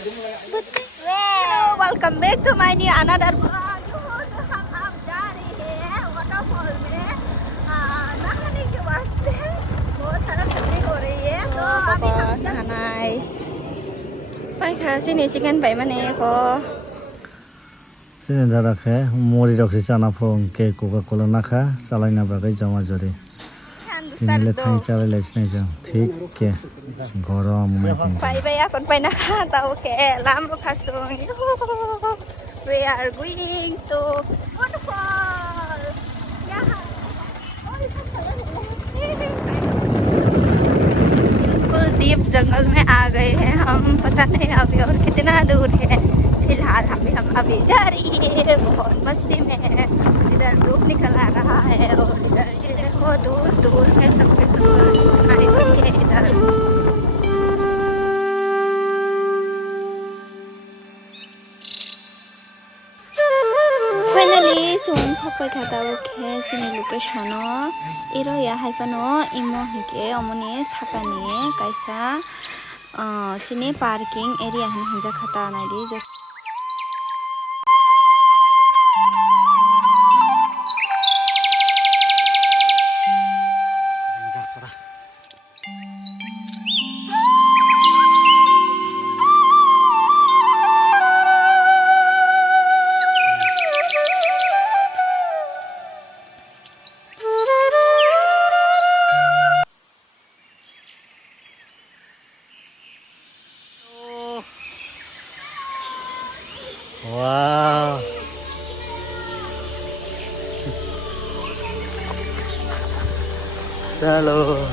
Hello, welcome back to my new another vlog. हम आप जा रहे हैं वाटरफॉल में नहाने के वास्ते। बहुत सारा ठंडी हो रही है तो अभी हम नहानाय पाइखा सिनी चिकन पाइ माने को सिने दाराखे मरि रखसि जाना फं के कोका कोला नाखा सालायना बागै जमा जरे दिनले थां चाले लाइसनाय जों ठीक के गरम माइथिं पाइ बाय आकन पाइ नाखा ताउ के लामो खासुं we are going to waterfall यहाँ बिल्कुल डीप जंगल में आ गए हैं हम। पता नहीं अभी और कितना दूर है। फिलहाल हम अभी जा रही है बहुत मस्ती में है। इधर धूप निकल आ रहा है और इधर ये देखो दूर दूर में सबके सब खाने बैठे हैं इधर। Finally, soon sampai kata oke sini location iro ya haifano imo hike omoni sakani kaisa sini parking area hinja kata nadi jo Wow. Shalom.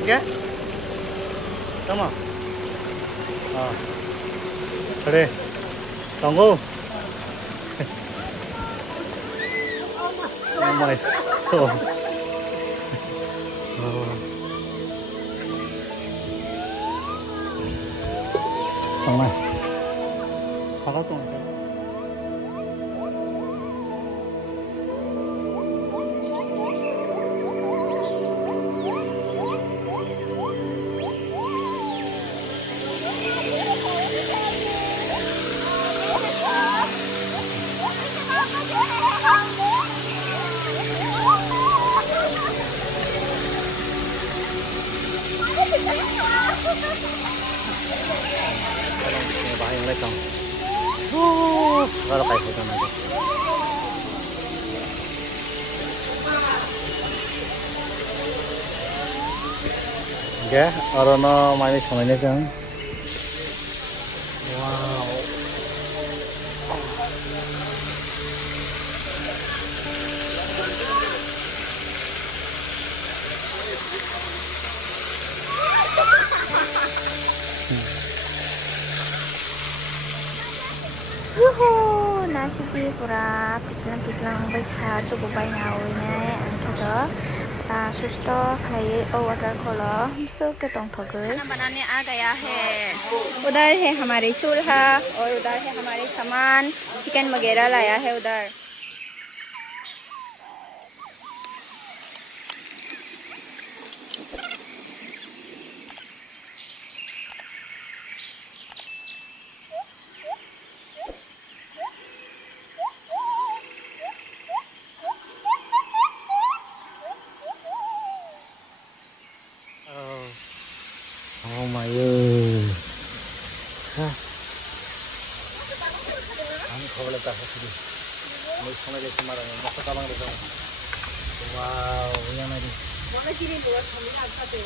Enggak? Kamu? Oh. Kere. Tunggu. Oh my God. 정말 사과똥 bahaya legang. Kalau kayak gitu aja. Ya, orang main semuanya kan. Wow. Nasi pura pislang baikha to bubai ngawine angkado susto खाए water खोलो सब के तोंग थोगे खाना बनाने आ गया है। उधर है हमारे चूल्हा और उधर है हमारे सामान चिकन वगैरह लाया है उधर। Oh my God. Ang kawala ta hakili. May samay le sumarang makatabang rin. Wow, yan na din. Wala kini buat kami agate.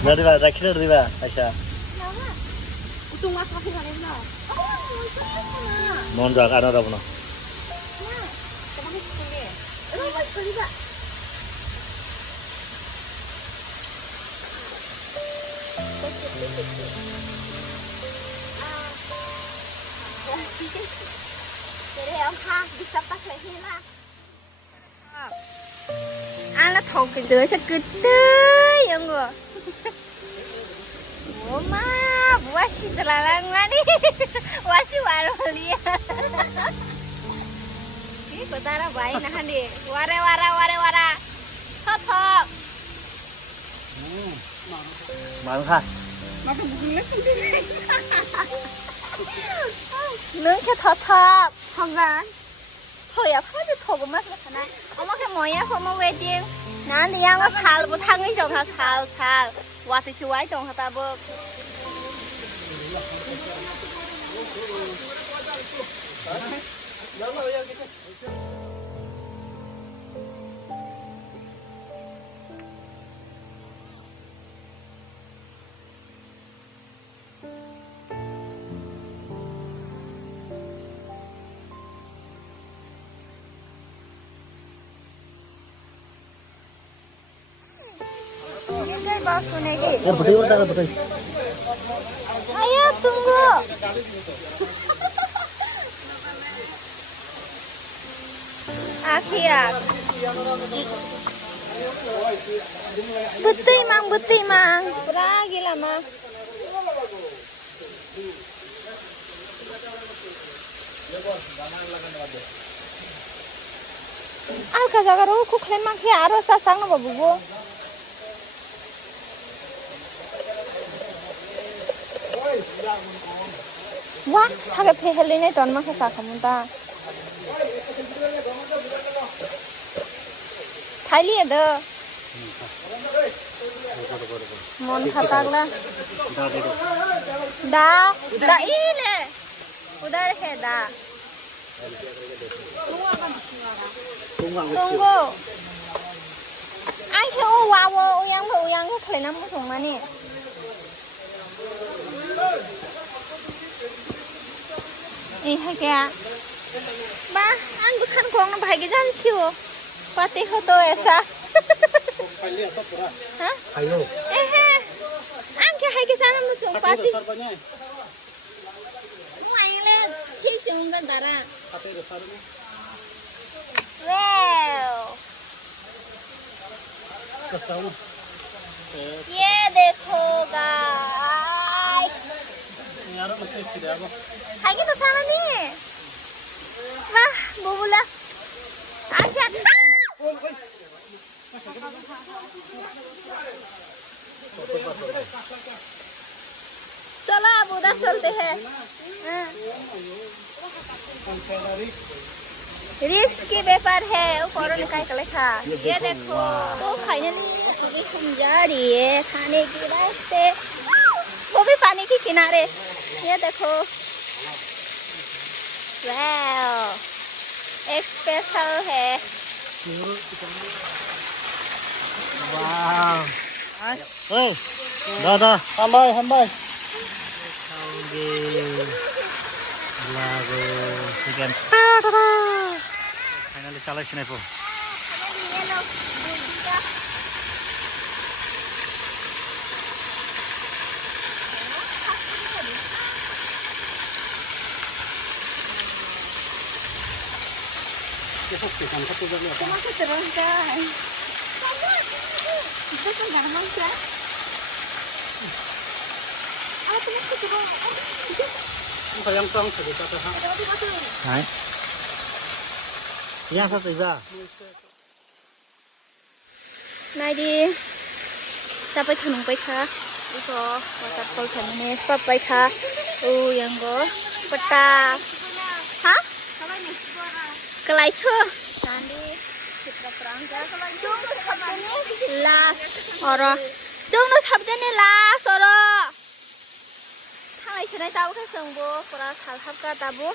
Nariba, rakhi nariba, Aisha. 우동아 카페 가랬나? 먼저 알아보나. Ăn là thầu cái đứa sẽ cứ tươi vậy ngờ. Ủa mà, buat si terlarang mana ni? Buat si waru liya. Ini kota lah baik nah ni. Wara. Thot. 많은 가. Nướng cho thot. Không ra. Thôi à, phải thot của mắt là này. Ông mà cái mồi á, không mà về tiền. Nãy đi ăn nó xào, bữa thang ấy trồng xào. Qua từ chuối trồng hả ta bơ. Cái bao số này gì? Ya betul. Ayo tunggu. Akhir. Betul mang. Berapa gila mang? Kagak aku klaim mang kia aro sasang no babu. Wah, sakit peheli ni tuan mak sakit muda. Thailand ada. Mon khatak lah. Da ile. Udar hai da. Tunggu. Anh kêu wow uyang cái khle nam musung mani. Hai kya. Ba, anh bukan kuang nak bahagi jangan siu. Pati ho to esa. Hah? Ayo. Anh kya hai ke sana musung pati. Muai le, hi sung ka dara. Wow. ये देखो guys हाइकी तो साला नहीं वाह बुबुला आजा चलो अब उधर चलते हैं रिस्क की व्यापार है वो करो निकाल के लिखा ये देखो तो फाइनली हम जा रही है खाने की रास्ते वो भी पानी के किनारे ये देखो वाओ एक स्पेशल है Wow. Oi. Dah. Hambai. Lagu sekian. Finally salah sini po. Termasuk terus kan? Itu kan gampang sih. Termasuk terus. Sayang tong cerita tu ha. Hai. Yang satu iba. Nay đi taไปถนนไปค่ะนี่ก็วัดโพธิ์ถนนนี้ก็ไปค่ะยังก็ปตาฮะไกลเถอะนั่นดิสิบกว่าครั้งจ้ะจุงนุชับเจนี่ลาสอรจุงนุชับเจนี่ลาสอรทั้งไอ้ชนายตาบุกส่งบุกปราสาททับกาตาบุก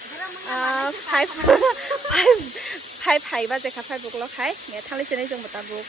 ไผ่บ้าจะขับไผ่บุกแล้วใครเนี่ยทั้งไอ้ชนายส่งบุกตาบุก